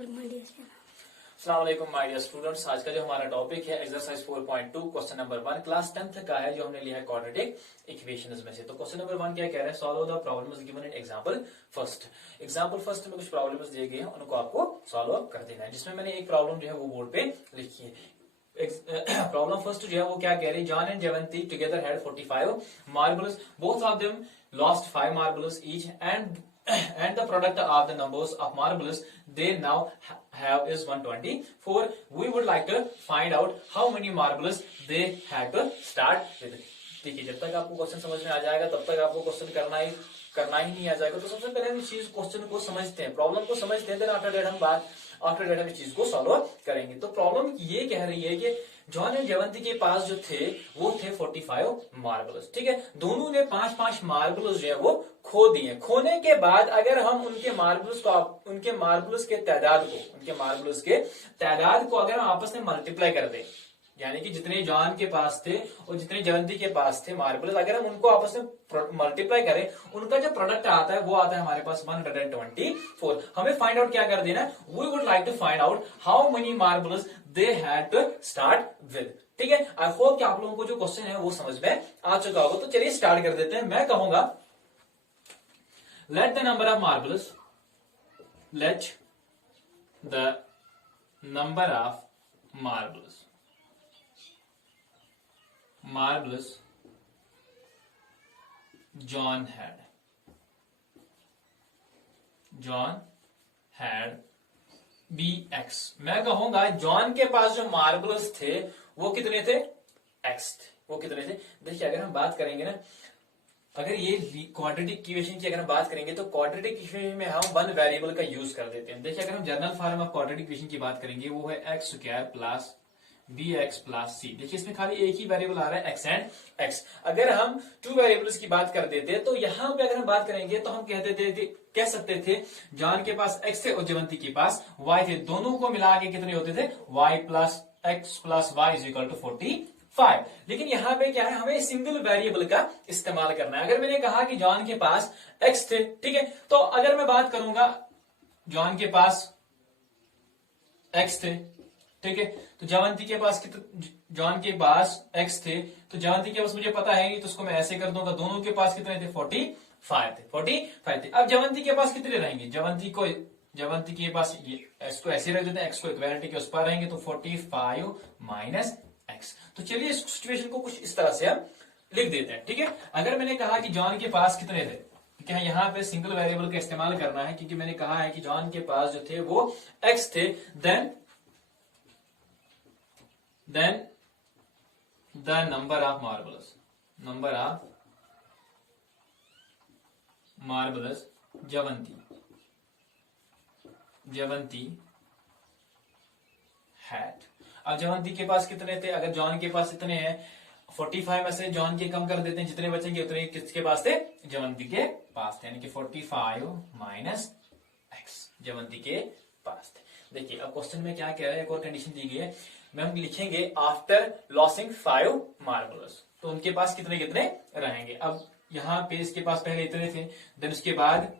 अस्सलाम वालेकुम my dear students. आज का जो हमारा टॉपिक है exercise 4.2 question number 1 class 10th का है, जो हमने लिया है क्वाड्रेटिक इक्वेशंस में से। तो क्वेश्चन नंबर 1 क्या कह रहा है, solve the problems given in example first. Example first में कुछ प्रॉब्लम्स दिए गए हैं, उनको आपको सॉल्व कर देना है। जिसमें मैंने एक प्रॉब्लम जो है वो बोर्ड पे लिखी है। प्रॉब्लम फर्स्ट जो है वो क्या कह रही है, John and Jayvanti together had 45 marbles, both of them lost 5 marbles each, and the product of the numbers of marbles they now have is 124. We would like to find out how many marbles they had to start with. देखिए, जब तक आपको question समझ में आ जाएगा तब तक आपको क्वेश्चन करना ही नहीं आ जाएगा। तो सबसे पहले हम इस चीज क्वेश्चन को समझते हैं, प्रॉब्लम को समझते हैं, देन आफ्टर दैट हम इस चीज को सॉल्व करेंगे। तो प्रॉब्लम ये कह रही है कि जॉन एंड जयवंती के पास जो थे वो थे 45 मार्बल्स। ठीक है, दोनों ने 5-5 मार्बल्स जो है वो खो दिए। खोने के बाद अगर हम उनके मार्बल्स के तादाद को अगर हम आपस में मल्टीप्लाई कर दें, यानी कि जितने जॉन के पास थे और जितने जयवंती के पास थे मार्बल्स, अगर हम उनको आपस में मल्टीप्लाई करें, उनका जो प्रोडक्ट आता है वो आता है हमारे पास 124। हमें फाइंड आउट क्या कर देना है, we would like to find out how many marbles they had to start with. ठीक है, आई होप कि आप लोगों को जो क्वेश्चन है वो समझ में आ चुका होगा। तो चलिए स्टार्ट कर देते हैं। मैं कहूंगा late the number of marbles John had BX। मैं कहूंगा जॉन के पास जो मार्बल्स थे वो कितने थे, X थे। वो कितने थे, देखिए अगर हम बात करेंगे ना, अगर ये क्वाड्रेटिक इक्वेशन की अगर हम बात करेंगे तो क्वाड्रेटिक इक्वेशन में हम वन वेरिएबल का यूज कर देते हैं। देखिए, अगर हम general form of quadratic equation की बात करेंगे वो है x square plus bx plus c। देखिए, इसमें खाली एक ही वेरिएबल आ रहा है x एंड x। अगर हम 2 वेरिएबल्स की बात कर देते तो यहां पे अगर हम बात करेंगे तो हम कह सकते थे जॉन के पास x थे और जयवंती के पास y थे। दोनों को मिला के कितने होते थे, y plus x plus y is equal to 45। लेकिन यहां पे क्या है, हमें सिंगल वेरिएबल का इस्तेमाल करना है। अगर मैंने कहा कि जॉन के पास x थे, ठीक है, तो अगर मैं बात करूंगा जॉन के पास x थे, ठीक है, तो जयवंती के पास जॉन के पास x थे, तो जयवंती के पास मुझे पता है नहीं, तो उसको मैं ऐसे कर दूंगा, दोनों के पास कितने थे, 45 थे। अब जयवंती के पास कितने रहेंगे, जयवंती के पास ये x को ऐसे रख देते हैं, x को इक्वालिटी के उस पर रहेंगे, तो 45 माइनस x। तो चलिए इस सिचुएशन को कुछ इस तरह से हम लिख देते हैं। ठीक है, अगर मैंने कहा कि जॉन के पास कितने थे, क्या यहाँ पे सिंगल वेरिएबल का इस्तेमाल करना है, क्योंकि मैंने कहा है कि जॉन के पास जो थे वो x थे, then the number of marbles Jayvanti had। अब जयवंती के पास कितने थे, अगर जॉन के पास इतने हैं, 45 में से जॉन के कम कर देते हैं, जितने बचेंगे उतने किसके पास थे, जयवंती के पास थे, यानी कि 45 माइनस x जयवंती के पास थे। देखिए, अब क्वेश्चन में क्या कह रहा है, एक और कंडीशन दी गई है, हम लिखेंगे आफ्टर लॉसिंग 5 मार्बल्स, तो उनके पास कितने कितने रहेंगे। अब यहाँ पे इसके पास पहले इतने थे, देन उसके बाद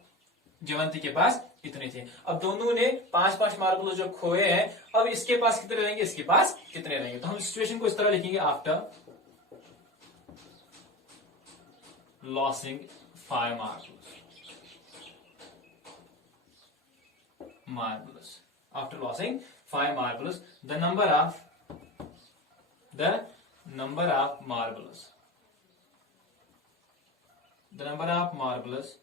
जयवंती के पास इतने थे। अब दोनों ने 5-5 मार्बल्स जो खोए हैं, अब इसके पास कितने रहेंगे, इसके पास कितने रहेंगे। तो हम सिचुएशन को इस तरह लिखेंगे, after losing 5 marbles, the number of marbles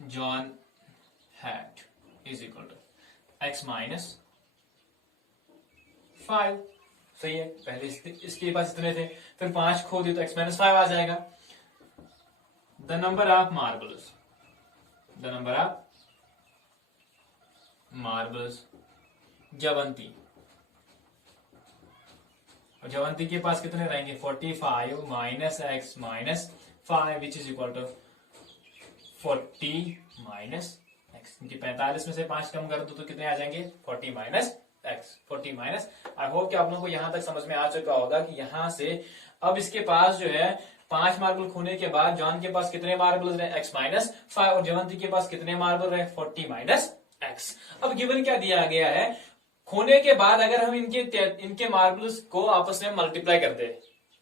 John had is equal to x minus 5। सही है, पहले इसके पास इतने थे, फिर 5 खो दिए तो x minus 5 आ जाएगा। the number of marbles Jaywanti के पास कितने रहेंगे, 45 minus x minus 5 which is equal to 40 minus x। क्योंकि 45 में से 5 कम कर दो तो कितने आ जाएंगे, 40 minus x। 40 minus, I hope कि आप लोगों को यहां तक समझ में आ चुका होगा कि यहां से अब इसके पास जो है 5 मार्बल खोने के बाद जॉन के पास कितने मार्बल रहे, x-5, और जयवंती के पास कितने मार्बल रहे, 40 - x। अब गिवन क्या दिया गया है, खोने के बाद अगर हम इनके मार्बल्स को आपस में मल्टीप्लाई कर दे,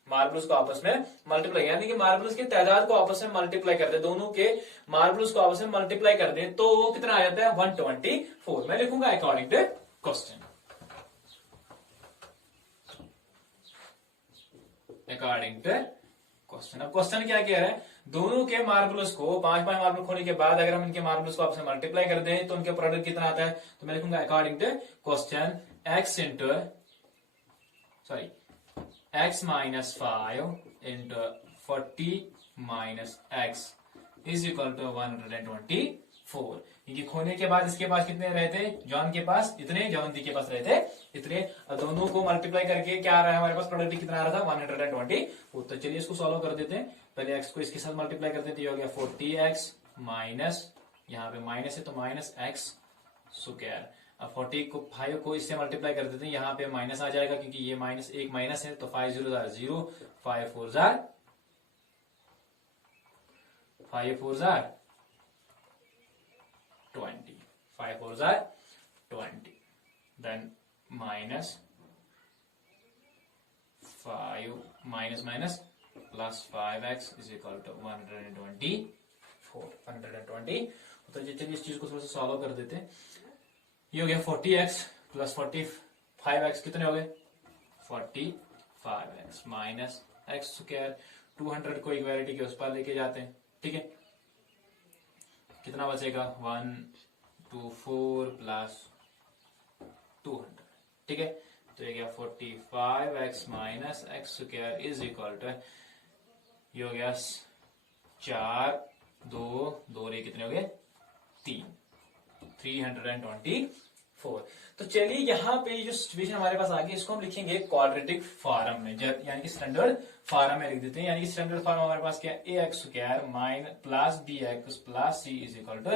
मार्बल्स को आपस में मल्टीप्लाई, यानी कि मार्बल्स की तादाद को आपस में मल्टीप्लाई कर दे, दोनों के मार्बल्स को आपस में मल्टीप्लाई कर दे, तो वो कितना आ जाता है, 124। मैं लिखूंगा according to question, according to question. अब क्वेश्चन क्या कह रहा है, दोनों के मार्बल्स को 5 मार्बल खोने के बाद अगर हम इनके मार्बल्स को आपस में मल्टीप्लाई कर दें तो उनके प्रोडक्ट कितना आता है, तो मैं लिखूंगा according to question x -5 into 40 - x is equal to 124। क्योंकि खोने के बाद इसके पास कितने रहे थे, जॉन के पास इतने, जयवंती के पास रहे थे इतने, और दोनों को मल्टीप्लाई करके क्या आ रहा है हमारे पास, प्रोडक्ट कितना आ रहा था, 124। तो चलिए इसको सॉल्व कर देते हैं। पहले x को इसके साथ मल्टीप्लाई करते हैं, तो ये हो गया 40x माइनस, यहाँ पे माइनस है तो माइनस x स्क्वायर। अब 40 को 5 को इससे मल्टीप्लाई कर देते हैं, यहाँ पे माइनस आ जाएगा क्योंकि ये माइनस एक माइनस है, तो 5 0 0, 5 4 20, 5 4 20, then minus 5 minus minus plus 5x is equal to 124। तो चलिए इस चीज को थोड़ा सा सॉल्व कर देते हैं। ये हो गया 40x प्लस 45x कितने हो गए, 45x माइनस x स्क्वायर, 200 को इक्वालिटी के उस पर लेके जाते हैं, ठीक है, कितना बचेगा, 124 प्लस 200, ठीक है। तो ये गया 45x minus x square is equal to, ये हो गया 4 2 रे कितने हो गए, 324। तो चलिए यहाँ पे जो सिचुएशन हमारे पास आ गई, इसको हम लिखेंगे क्वाड्रेटिक फॉर्म में, यानी कि स्टैंडर्ड फॉर्म में लिख देते हैं। यानी कि स्टैंडर्ड फॉर्म हमारे पास क्या है, ax square minus plus bx plus c is equal to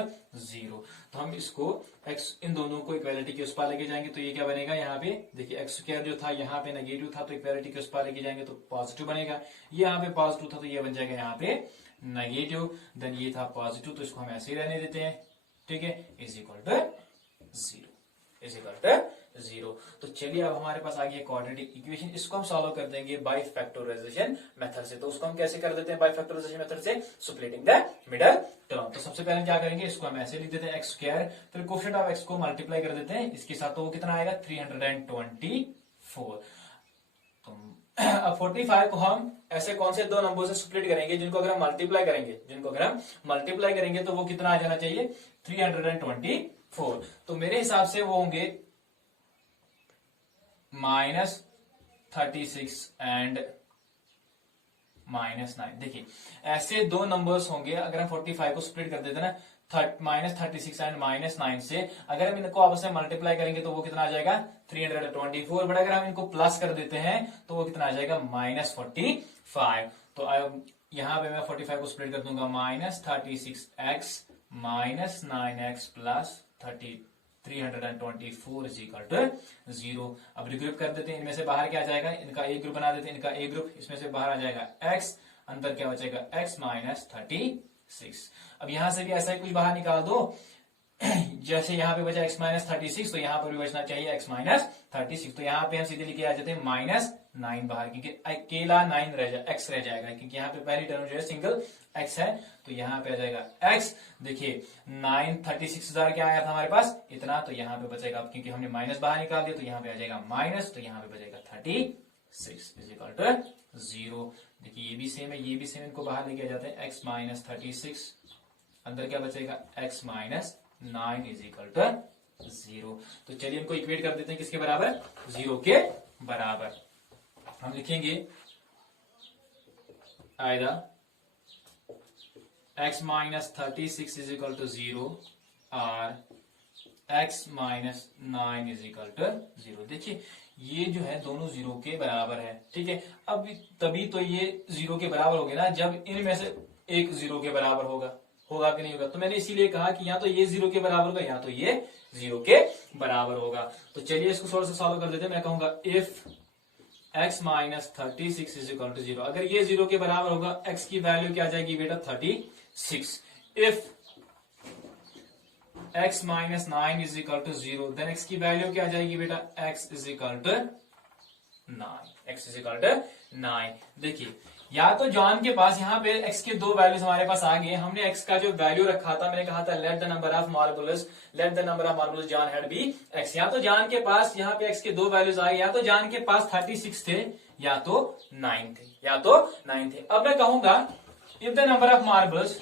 0। तो हम इसको x इन दोनों को इक्वालिटी के उस पार लेके जाएंगे, तो ये क्या बनेगा, यहाँ पे देखिए x स्क्वायर जो था यहाँ पे नेगेटिव था, तो इक्वालिटी के उस पार लेके जाएंगे तो पॉजिटिव बनेगा, ये यहाँ पे पॉजिटिव था तो ये बन जाएगा यहाँ पे नेगेटिव, देन ये था पॉजिटिव तो इसको हम ऐसे ही रहने देते हैं, ठीक है, is equal to 0, is equal to 0। तो चलिए अब हमारे पास आ गई क्वाड्रेटिक इक्वेशन, इसको हम सॉल्व कर देंगे बाय फैक्टराइजेशन मेथड से। तो उसको हम कैसे कर देते हैं बाय फैक्टराइजेशन मेथड से, स्प्लिटिंग द मिडल टर्म। तो सबसे पहले क्या करेंगे, इसको हम ऐसे लिख देते हैं x स्क्वायर, फिर कोफिशिएंट ऑफ x को मल्टीप्लाई कर देते हैं इसके साथ, तो वो कितना आएगा, 324। तो अब 45 को हम ऐसे कौन से दो नंबर से स्प्लिट करेंगे, जिनको अगर हम मल्टीप्लाई करेंगे तो वो कितना आ जाना चाहिए, 324। तो मेरे हिसाब से वो होंगे -36 एंड -9। देखिए ऐसे दो नंबर्स होंगे, अगर हम 45 को स्प्लिट कर देते हैं ना, -36 एंड -9 से, अगर हम इनको आपस में मल्टीप्लाई करेंगे तो वो कितना आ जाएगा, 324। बट अगर हम इनको प्लस कर देते हैं तो वो कितना आ जाएगा, -45। तो यहां पे मैं 45 को स्प्लिट कर दूंगा, -36x -9x plus 324 is equal to 0। अब रिग्रुप कर देते हैं, इनमें से बाहर क्या आ जाएगा, इनका एक ग्रुप बना देते हैं, इनका एक ग्रुप, इसमें से बाहर आ जाएगा x, अंदर क्या बचेगा, x -36। अब यहां से भी ऐसा ही कुछ बाहर निकाल दो, जैसे यहाँ पे बचा x -36, तो यहाँ पर भी बचना चाहिए x -36। तो यहाँ पे हम सीधे लिखे आ जाते हैं -9 बाहर, क्योंकि अकेला 9 x रह जाएगा, क्योंकि यहाँ पे पहली टर्म जो है सिंगल x है, तो यहाँ पे आ जाएगा x। देखिए 36,000 क्या आया था हमारे पास, इतना, तो यहाँ पे बचेगा, क्योंकि हमने माइनस बाहर निकाल दिया तो यहाँ पे आ जाएगा माइनस, तो यहाँ पे बचेगा 36 इज इक्वल टू 0। देखिए ये भी सेम है, ये भी सेम, इनको बाहर लेके आ जाते हैं, x -36, अंदर क्या बचेगा, x -9 इज इक्वल टू 0। तो चलिए इनको इक्वेट कर देते हैं, किसके बराबर, 0 के बराबर। हम लिखेंगे आएगा x -36 इज इक्वल टू 0 और x -9 इज इक्वल टू 0। देखिए ये जो है दोनों 0 के बराबर है, ठीक है। अब तभी तो ये 0 के बराबर होंगे ना, जब इनमें से एक 0 के बराबर होगा कि नहीं होगा। तो मैंने इसीलिए कहा कि या तो ये 0 के बराबर होगा या तो ये 0 के बराबर होगा। तो चलिए इसको थोड़ा सा सॉल्व कर देते हैं। मैं कहूंगा if x minus 36 is equal to 0। अगर ये 0 के बराबर होगा, x की वैल्यू क्या आ जाएगी बेटा 36। If x minus 9 is equal to 0, then x की वैल्यू क्या आ जाएगी बेटा, x is equal to 9। x is equal to 9। देखिए, या तो जॉन के पास यहाँ पे x के दो वैल्यूज हमारे पास आ गए। हमने x का जो वैल्यू रखा था, मैंने कहा था let the number of marbles John had be x। या तो जॉन के पास यहाँ पे x के दो वैल्यूज आए, या तो जॉन के पास 36 थे, या तो 9 थे। अब मैं कहूंगा if the number of marbles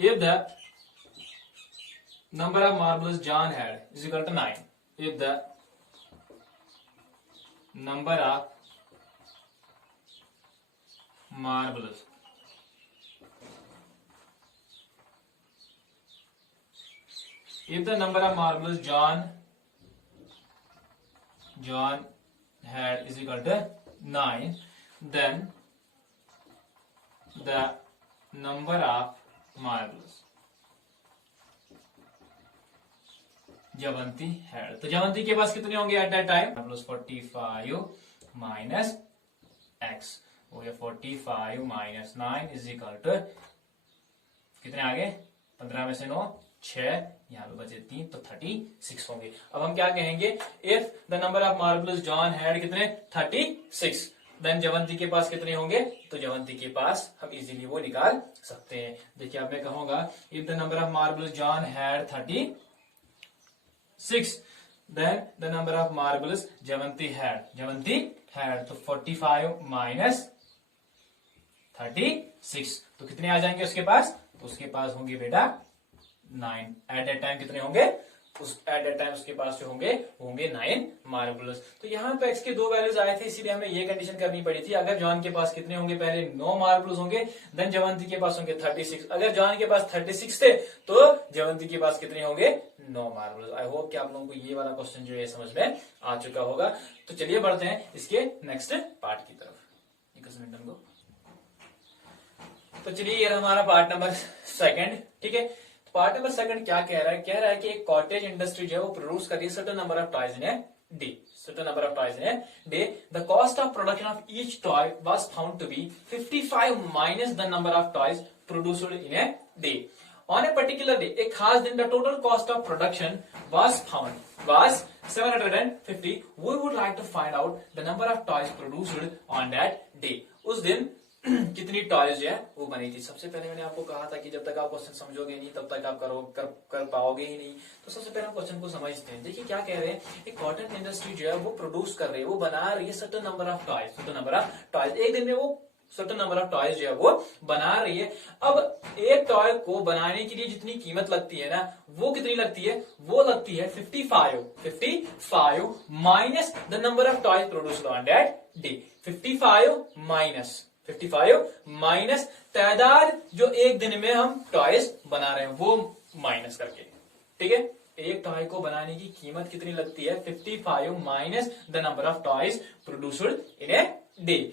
if the number of marbles John had is equal to 9, if the number of marbles John had is equal to 9, then the number of marbles जवंती है। तो जवंती के पास कितने होंगे at that time, plus 45 minus x हो गया 45 minus 9 is equal to कितने आ गए, 15 में से 9 6, यहाँ पे बचे 3 तो 36 होंगे। अब हम क्या कहेंगे, if the number of marbles John had कितने 36, देन जवंती के पास कितने होंगे, तो जवंती के पास हम इजीली वो निकाल सकते हैं। देखिए अब मैं कहूंगा if the number of marbles John had 36, then the number of marbles Jawanti had तो 45 माइनस 36 तो कितने आ जाएंगे उसके पास, तो उसके पास होंगे बेटा 9। एट दैट टाइम कितने होंगे, एट दैट टाइम उसके पास जो होंगे 9 मार्बल्स। तो यहाँ पे x के दो वैल्यूज आए थे, इसीलिए हमें ये कंडीशन करनी पड़ी थी। अगर जॉन के पास कितने होंगे, पहले 9 मार्बल्स होंगे, देन जवंती के पास होंगे 36। अगर जॉन के पास 36 थे तो जवंती के पास कितने होंगे 9 मार्बल्स। आई होप कि आप लोगों को ये वाला क्वेश्चन जो है समझ में आ चुका होगा। तो चलिए बढ़ते हैं इसके नेक्स्ट पार्ट की तरफ। तो चलिए ये हमारा पार्ट नंबर 2, ठीक है। पार्ट नंबर 2 क्या कह रहा है कि एक कॉटेज इंडस्ट्री जो है वो प्रोड्यूस कर रही है certain number of toys in a day. The cost of production of each toy was found to be 55 minus the number of toys produced in a day. On a particular day, एक खास दिन, the total cost of production was 750। We would like to find out the number of toys produced on that day. उस दिन कितनी toys जो है वो बनी थी। सबसे पहले मैंने आपको कहा था कि जब तक आप क्वेश्चन समझोगे नहीं तब तक आप कर पाओगे ही नहीं। तो सबसे पहले हम क्वेश्चन को समझते हैं। देखिए क्या कह रहे हैं, एक कॉटन इंडस्ट्री जो है वो प्रोड्यूस कर रही है, वो बना रही है सर्टेन नंबर ऑफ टॉयज। एक दिन में वो सर्टेन नंबर ऑफ टॉयज जो है वो बना रही है। अब एक टॉय को बनाने के लिए जितनी कीमत लगती है ना, वो कितनी लगती है, वो लगती है 55 minus the number of toys produced on that day. 55 minus तादाद जो एक दिन में हम टॉयज बना रहे हैं वो माइनस करके, ठीक है। एक टॉय को बनाने की कीमत कितनी लगती है, 55 minus the number of toys produced in a day.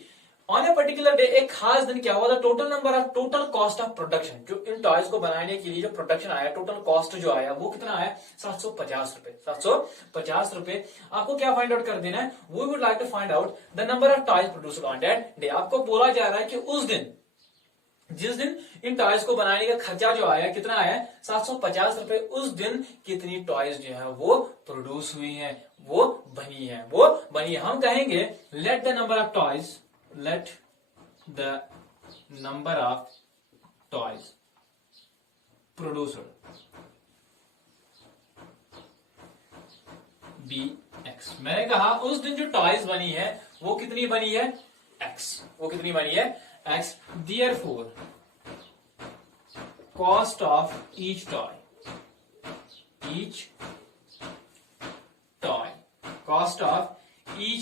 On a particular day, एक खास दिन क्या हुआ था, टोटल कॉस्ट ऑफ प्रोडक्शन, जो इन टॉयज को बनाने के लिए जो प्रोडक्शन आया, टोटल कॉस्ट जो आया वो कितना आया, 750 रुपए। आपको क्या फाइंड आउट कर देना है, we would like to find out the number of toys produced on that day. आपको बोला जा रहा है कि उस दिन, जिस दिन इन टॉयज को बनाने का खर्चा जो आया कितना आया, 750 रुपए। उस दिन कितनी टॉयज जो है वो प्रोड्यूस हुई है, वो बनी है। हम कहेंगे let the number of toys produced be X. मैंने कहा उस दिन जो टॉयज बनी है वो कितनी बनी है, x. Therefore, cost of each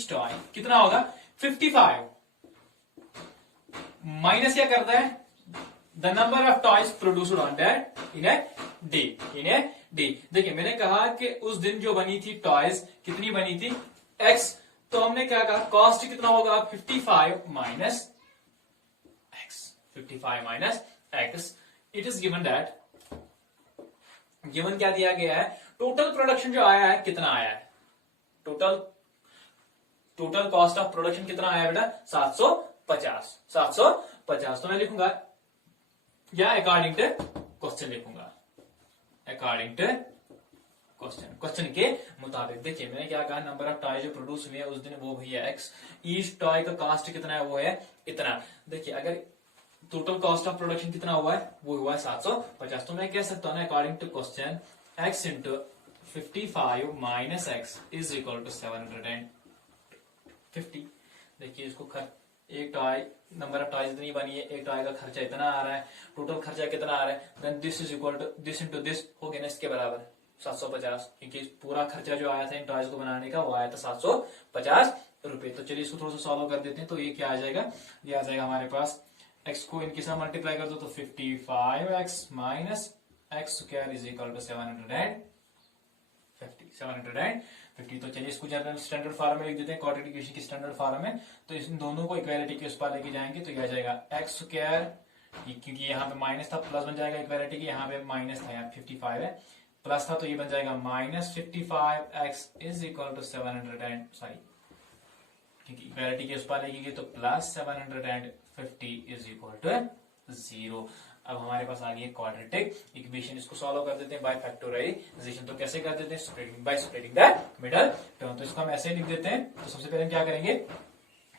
toy कितना होगा, 55 माइनस क्या करता है, the number of toys produced on that in a day. देखिए मैंने कहा कि उस दिन जो बनी थी टॉयज कितनी बनी थी, एक्स। तो हमने क्या कहा, कॉस्ट कितना होगा, 55 minus x. It is given क्या दिया गया है, टोटल प्रोडक्शन जो आया है कितना आया है, टोटल कॉस्ट ऑफ प्रोडक्शन कितना आया बेटा 750 तो मैं लिखूंगा या अकॉर्डिंग टू क्वेश्चन लिखूंगा, अकॉर्डिंग टू क्वेश्चन के मुताबिक। देखिए मैंने क्या कहा, नंबर ऑफ टॉय जो प्रोड्यूस हुए हैं उस दिन वो भैया एक्स, ईच टॉय का कॉस्ट कितना है वो है इतना। देखिए अगर टोटल कॉस्ट ऑफ प्रोडक्शन कितना हुआ है वो हुआ है 750, तो मैं कह सकता हूँ ना according to question x into 55 minus X is equal to 750। देखिए इसको एक टॉय, नंबर ऑफ टॉयज इतनी बनी है, एक टॉय का खर्चा इतना आ रहा है, टोटल खर्चा कितना आ रहा है, then this is equal to this into this हो गया ना इसके बराबर 750, क्योंकि पूरा खर्चा जो आया था इन टॉयज को बनाने का वो आया था 750 रुपए। तो चलिए इसको थोड़ा सा सॉल्व कर देते हैं। तो ये क्या आ जाएगा, ये आ जाएगा हमारे पास x को इनके साथ मल्टीप्लाई कर दो तो 55x minus X square is equal to 750। तो चलिए इसको जनरल स्टैंडर्ड फॉर्म में लिख देते हैं, क्वाड्रेटिक इक्वेशन की स्टैंडर्ड फॉर्म में। तो इन दोनों को इक्वालिटी के उस पर लेके जाएंगे तो ये आ जाएगा एक्स स्क्वायर, क्योंकि यहाँ पे माइनस था प्लस बन जाएगा इक्वालिटी की, यहाँ पे माइनस था, यहाँ 55 है प्लस था तो ये बन जाएगा minus 55x is equal to 700 क्योंकि इक्वालिटी के उस पर लेके तो प्लस 750 इज इक्वल टू 0। अब हमारे पास आ गई क्वाड्रेटिक इक्वेशन, इसको सॉल्व कर देते हैं बाय फैक्टराइजेशन। तो कैसे कर देते हैं, splitting by splitting the middle term. तो इसको हम ऐसे लिख देते हैं। तो सबसे पहले हम क्या करेंगे,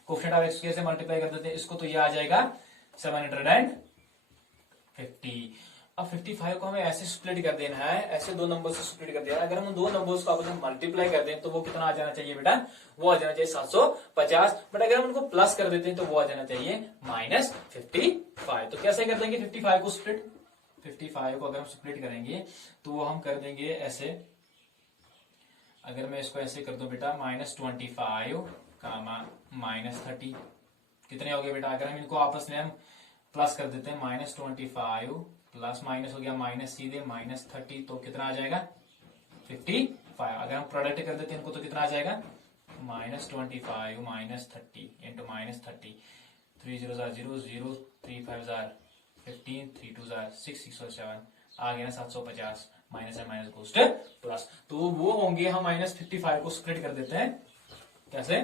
कोएफिशिएंट ऑफ एक्स से मल्टीप्लाई कर देते हैं इसको, तो ये आ जाएगा 750। अब 55 को हमें ऐसे स्प्लिट कर देना है, ऐसे दो नंबर से स्प्लिट कर देना है। अगर हम दो नंबर्स को आपस में मल्टीप्लाई कर दें तो वो कितना आ जाना चाहिए बेटा, वो आ जाना चाहिए 750। बट अगर हम उनको प्लस कर देते हैं तो वो आ जाना चाहिए माइनस 55। तो कैसे कर देंगे 55 को स्प्लिट, 55 को अगर हम स्प्लिट करेंगे तो वो हम कर देंगे ऐसे। अगर मैं इसको ऐसे कर दूं बेटा -25 माइनस 30 कितने हो गए बेटा, अगर हम इनको आपस में हम प्लस कर देते हैं -25 प्लस माइनस हो गया माइनस सीधे -30 तो कितना आ जाएगा 55। अगर हम प्रोडक्ट कर देते हैं इनको तो कितना आ जाएगा -25 माइनस 30 इंटू -30, 3 0 0 0 3 5 15 3 2 6 6 और 7 आ गया ना 750। माइनस है माइनस गोस्ट प्लस, तो वो होंगे हम -55 को स्प्लिट कर देते हैं कैसे,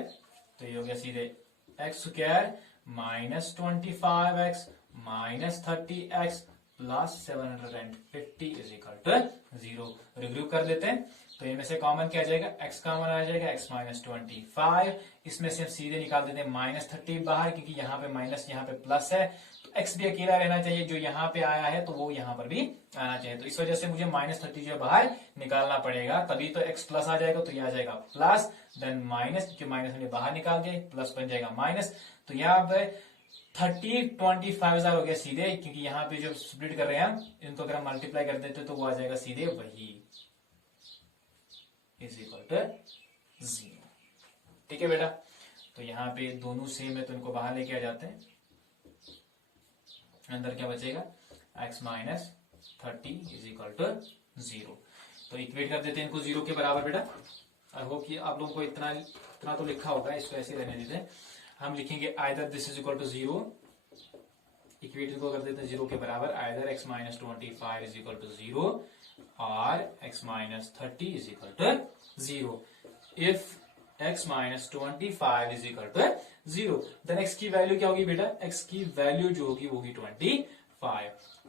तो ये हो गया सीधे X square -25x minus 30x plus 750 is equal to 0। Review कर लेते हैं। तो इनमें से कॉमन क्या आ जाएगा, x कॉमन आ जाएगा, x -25। इसमें से हम सीधे निकाल देते हैं -30 बाहर, क्योंकि यहाँ पे माइनस यहाँ पे प्लस है तो x भी अकेला रहना चाहिए, जो यहाँ पे आया है तो वो यहाँ पर भी आना चाहिए। तो इस वजह से मुझे -30 जो बाहर निकालना पड़ेगा, तभी तो x प्लस आ जाएगा। तो ये आ जाएगा प्लस, देन माइनस, जो माइनस हमने बाहर निकाल दिया, प्लस बन जाएगा माइनस। तो यहाँ पे 25,000 हो गया सीधे, क्योंकि यहाँ पे जो स्प्लिट कर रहे हैं हम इनको अगर हम मल्टीप्लाई कर देते तो वो आ जाएगा सीधे वही इज इक्वल टू 0। ठीक है बेटा, तो यहाँ पे दोनों सेम है तो इनको बाहर लेके आ जाते हैं। अंदर क्या बचेगा x minus 30 is equal to 0। तो इक्वेट कर देते हैं इनको 0 के बराबर बेटा। आई होप कि आप लोगों को इतना तो लिखा होगा, इसको ऐसे रहने देते हैं। हम लिखेंगे either this is equal to 0, equate को कर देते हैं 0 के बराबर, either x minus 25 is equal to 0 और x minus 30 is equal to 0। If x minus 25 is equal to 0 then x की वैल्यू क्या होगी बेटा, x की वैल्यू जो होगी वो होगी 25।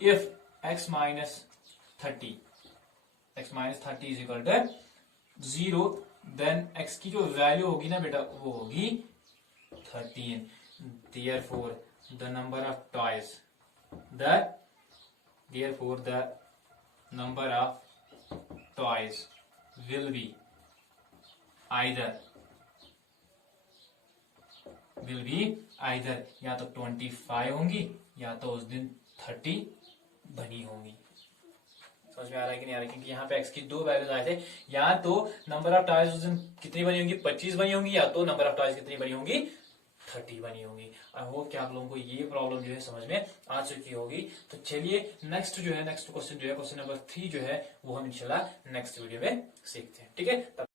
If x minus 30 is equal to 0 then x की जो वैल्यू होगी ना बेटा वो होगी 13। Therefore, the number of toys will be either या तो 25 होंगी या तो उस दिन 30 बनी होंगी। समझ में आ रहा है कि नहीं आ रहा है, क्योंकि यहाँ पे x की दो वैल्यूज आए थे, या तो नंबर ऑफ टॉयज उस दिन कितनी बनी होंगी 25 बनी होंगी, या तो नंबर ऑफ टॉयज कितनी बनी होंगी 30 बनी होंगी। आई होप कि आप लोगों को ये प्रॉब्लम जो है समझ में आ चुकी होगी। तो चलिए नेक्स्ट क्वेश्चन जो है क्वेश्चन नंबर 3 जो है वो हम इंशाल्लाह नेक्स्ट वीडियो में सीखते हैं। ठीक है।